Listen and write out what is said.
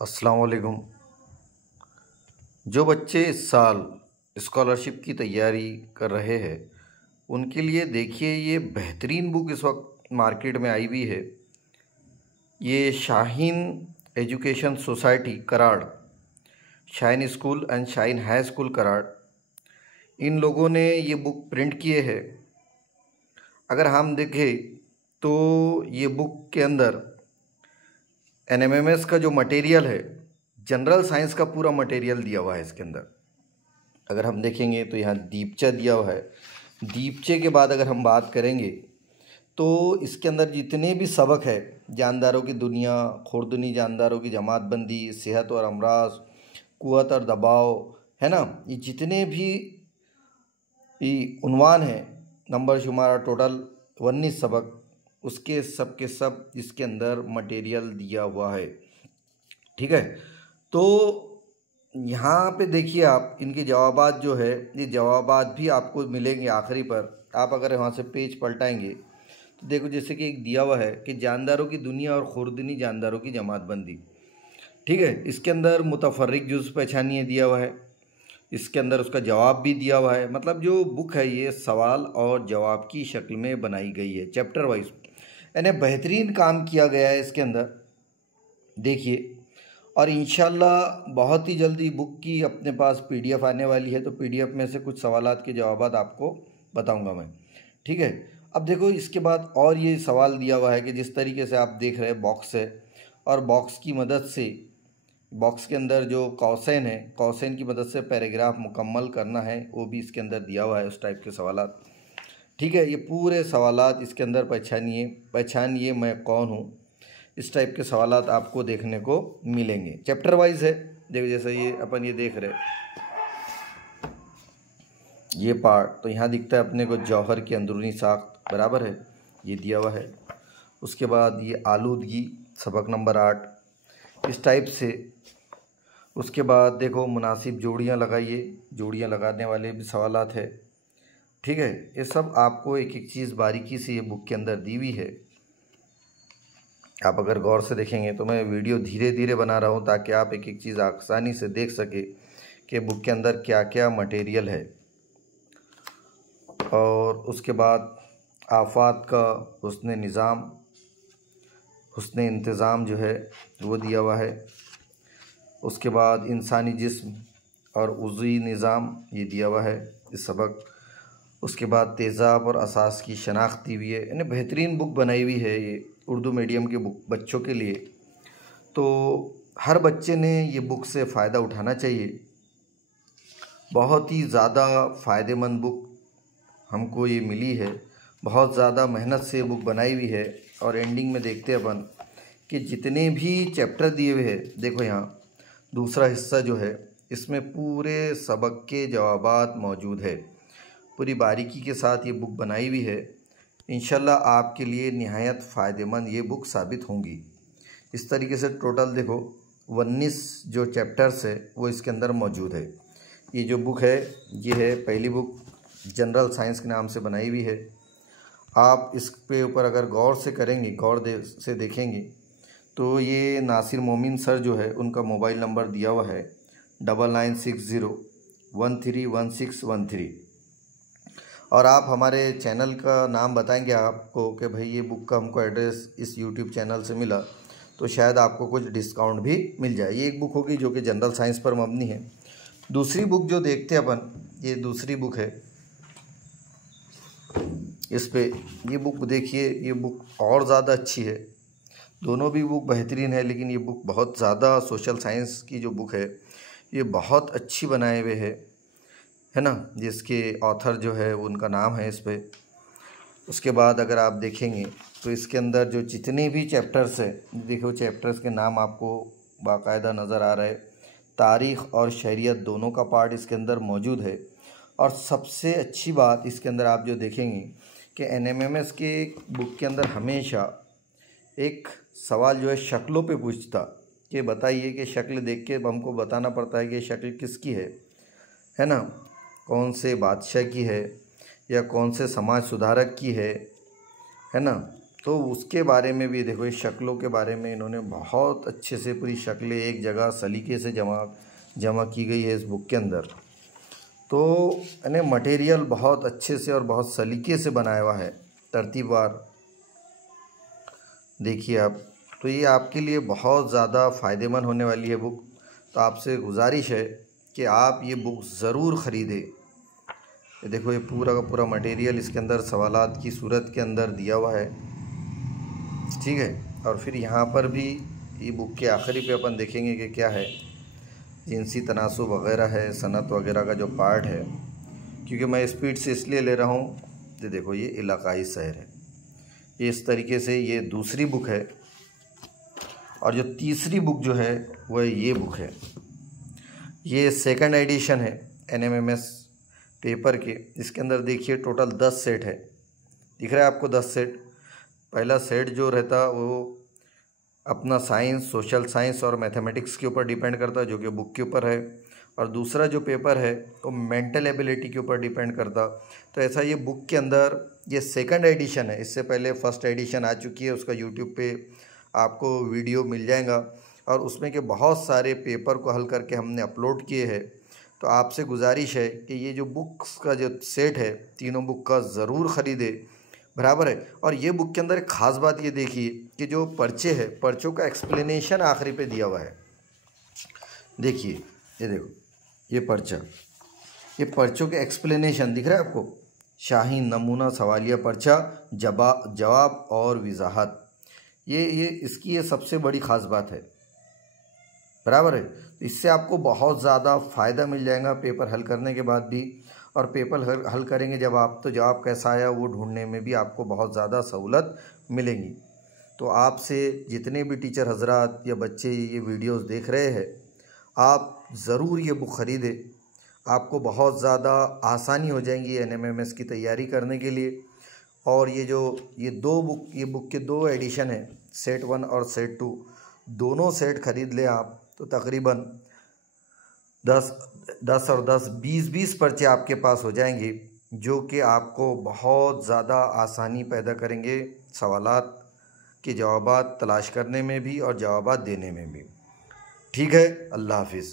अस्सलाम वालेकुम। जो बच्चे इस साल स्कॉलरशिप की तैयारी कर रहे हैं उनके लिए देखिए ये बेहतरीन बुक इस वक्त मार्केट में आई हुई है। ये Shaheen education society Karad, shine school and shine high school Karad, इन लोगों ने ये बुक प्रिंट किए हैं। अगर हम देखें तो ये बुक के अंदर एनएमएमएस का जो मटेरियल है, जनरल साइंस का पूरा मटेरियल दिया हुआ है इसके अंदर। अगर हम देखेंगे तो यहाँ दीपचा दिया हुआ है। दीपचे के बाद अगर हम बात करेंगे तो इसके अंदर जितने भी सबक है, जानदारों की दुनिया, खुर्दनी जानदारों की जमातबंदी, सेहत और अमराज, कुव्वत और दबाव, है ना, ये जितने भी ये उन्वान है, नंबर शुमारा, टोटल 19 सबक, उसके सब के सब इसके अंदर मटेरियल दिया हुआ है। ठीक है, तो यहाँ पे देखिए आप इनके जवाबात जो है, ये जवाबात भी आपको मिलेंगे आखिरी पर। आप अगर वहाँ से पेज पलटाएंगे तो देखो जैसे कि एक दिया हुआ है कि जानदारों की दुनिया और खुर्दनी जानदारों की जमातबंदी। ठीक है, इसके अंदर मुतफर्रिक जुज़ पहचानिए दिया हुआ है, इसके अंदर उसका जवाब भी दिया हुआ है। मतलब जो बुक है ये सवाल और जवाब की शक्ल में बनाई गई है, चैप्टर वाइज, यानी बेहतरीन काम किया गया है इसके अंदर, देखिए। और इंशाल्लाह बहुत ही जल्दी बुक की अपने पास पीडीएफ आने वाली है, तो पीडीएफ में से कुछ सवालात के जवाबात आपको बताऊंगा मैं। ठीक है, अब देखो इसके बाद और ये सवाल दिया हुआ है कि जिस तरीके से आप देख रहे हैं बॉक्स है, और बॉक्स की मदद से, बॉक्स के अंदर जो कौसैन है, कौसैन की मदद से पैराग्राफ मुकम्मल करना है, वो भी इसके अंदर दिया हुआ है, उस टाइप के सवालात। ठीक है, ये पूरे सवालात इसके अंदर पहचानिए मैं कौन हूँ, इस टाइप के सवालात आपको देखने को मिलेंगे। चैप्टर वाइज है, देखो जैसे ये अपन ये देख रहे ये पार्ट, तो यहाँ दिखता है अपने को जौहर की अंदरूनी साख्त बराबर है, ये दिया हुआ है। उसके बाद ये आलूदगी, सबक नंबर 8, इस टाइप से। उसके बाद देखो मुनासिब जोड़ियाँ लगाइए, जोड़ियाँ लगाने वाले भी सवालात है। ठीक है, ये सब आपको एक एक चीज़ बारीकी से ये बुक के अंदर दी हुई है। आप अगर गौर से देखेंगे तो मैं वीडियो धीरे धीरे बना रहा हूँ ताकि आप एक एक चीज़ आसानी से देख सके कि बुक के अंदर क्या क्या मटेरियल है। और उसके बाद आफात का हुस्न निज़ाम, हुस्न इंतज़ाम जो है वो दिया हुआ है। उसके बाद इंसानी जिस्म और उज़वी निज़ाम, ये दिया हुआ है इस सबक। उसके बाद तेज़ाब और असास की शनाख्त दी हुई है, यानी बेहतरीन बुक बनाई हुई है ये उर्दू मीडियम के बुक बच्चों के लिए। तो हर बच्चे ने ये बुक से फ़ायदा उठाना चाहिए। बहुत ही ज़्यादा फ़ायदेमंद बुक हमको ये मिली है, बहुत ज़्यादा मेहनत से बुक बनाई हुई है। और एंडिंग में देखते हैं अपन कि जितने भी चैप्टर दिए हुए हैं, देखो यहाँ दूसरा हिस्सा जो है, इसमें पूरे सबक के जवाबात मौजूद है, पूरी बारीकी के साथ ये बुक बनाई हुई है। इंशाल्लाह आपके लिए निहायत फ़ायदेमंद ये बुक साबित होंगी। इस तरीके से टोटल देखो 19 जो चैप्टर्स है वो इसके अंदर मौजूद है। ये जो बुक है ये है पहली बुक, जनरल साइंस के नाम से बनाई हुई है। आप इस पे ऊपर अगर गौर से करेंगे, से देखेंगे तो ये नासिर मोमिन सर जो है उनका मोबाइल नंबर दिया हुआ है 9960131613। और आप हमारे चैनल का नाम बताएंगे आपको कि भाई ये बुक का हमको एड्रेस इस यूट्यूब चैनल से मिला, तो शायद आपको कुछ डिस्काउंट भी मिल जाए। ये एक बुक होगी जो कि जनरल साइंस पर मबनी है। दूसरी बुक जो देखते हैं अपन, ये दूसरी बुक है, इस पे ये बुक देखिए, ये बुक और ज़्यादा अच्छी है। दोनों भी बुक बेहतरीन है, लेकिन ये बुक बहुत ज़्यादा, सोशल साइंस की जो बुक है ये बहुत अच्छी बनाए हुए है ना, जिसके ऑथर जो है उनका नाम है इस पे। उसके बाद अगर आप देखेंगे तो इसके अंदर जो जितने भी चैप्टर्स है, देखो चैप्टर्स के नाम आपको बाकायदा नज़र आ रहा है। तारीख़ और शरीयत दोनों का पार्ट इसके अंदर मौजूद है। और सबसे अच्छी बात इसके अंदर आप जो देखेंगे कि एनएमएमएस के बुक के अंदर हमेशा एक सवाल जो है शक्लों पे पूछता कि बताइए कि शक्ल देख के हमको बताना पड़ता है कि शक्ल किसकी है ना, कौन से बादशाह की है या कौन से समाज सुधारक की है ना। तो उसके बारे में भी देखो, इस शक्लों के बारे में इन्होंने बहुत अच्छे से पूरी शक्लें एक जगह सलीके से जमा की गई है इस बुक के अंदर। तो यानी मटेरियल बहुत अच्छे से और बहुत सलीके से बनाया हुआ है, तरतीबवार। देखिए आप, तो ये आपके लिए बहुत ज़्यादा फ़ायदेमंद होने वाली है बुक। तो आपसे गुजारिश है कि आप ये बुक ज़रूर ख़रीदें। ये देखो, ये पूरा का पूरा मटेरियल इसके अंदर सवालात की सूरत के अंदर दिया हुआ है, ठीक है। और फिर यहाँ पर भी ये बुक के आखिरी पे अपन देखेंगे कि क्या है, जिनसी तनासुब वगैरह है, सनत वगैरह का जो पार्ट है। क्योंकि मैं स्पीड से इसलिए ले रहा हूँ, ये देखो ये इलाकाई शहर है। ये इस तरीके से ये दूसरी बुक है। और जो तीसरी बुक जो है वह ये बुक है। ये सेकंड एडिशन है NMMS पेपर के। इसके अंदर देखिए टोटल 10 सेट है, दिख रहा है आपको 10 सेट। पहला सेट जो रहता वो अपना साइंस, सोशल साइंस और मैथमेटिक्स के ऊपर डिपेंड करता है, जो कि बुक के ऊपर है। और दूसरा जो पेपर है वो मेंटल एबिलिटी के ऊपर डिपेंड करता। तो ऐसा ये बुक के अंदर ये सेकंड एडिशन है। इससे पहले फर्स्ट एडिशन आ चुकी है, उसका यूट्यूब पे आपको वीडियो मिल जाएगा। और उसमें के बहुत सारे पेपर को हल करके हमने अपलोड किए हैं। तो आपसे गुजारिश है कि ये जो बुक्स का जो सेट है, तीनों बुक का ज़रूर ख़रीदे, बराबर है। और ये बुक के अंदर एक ख़ास बात ये देखिए कि जो पर्चे है, पर्चों का एक्सप्लेनेशन आखिरी पे दिया हुआ है। देखिए, ये देखो ये पर्चा, ये पर्चों के एक्सप्लेनेशन दिख रहा है आपको। शाही नमूना सवालिया पर्चा, जवाब और वजाहत, ये इसकी ये सबसे बड़ी ख़ास बात है, बराबर है। इससे आपको बहुत ज़्यादा फ़ायदा मिल जाएगा पेपर हल करने के बाद भी। और पेपर हल करेंगे जब आप, तो जवाब कैसा आया वो ढूंढने में भी आपको बहुत ज़्यादा सहूलत मिलेंगी। तो आपसे जितने भी टीचर हजरात या बच्चे ये वीडियोस देख रहे हैं, आप ज़रूर ये बुक ख़रीदें। आपको बहुत ज़्यादा आसानी हो जाएंगी NMMS की तैयारी करने के लिए। और ये बुक के 2 एडिशन हैं, सेट 1 और सेट 2, दोनों सेट ख़रीद लें आप तो तकरीबन 10 और 10 20 पर्चे आपके पास हो जाएंगे, जो कि आपको बहुत ज़्यादा आसानी पैदा करेंगे सवालात के जवाबात तलाश करने में भी और जवाबात देने में भी। ठीक है, अल्लाह हाफिज़।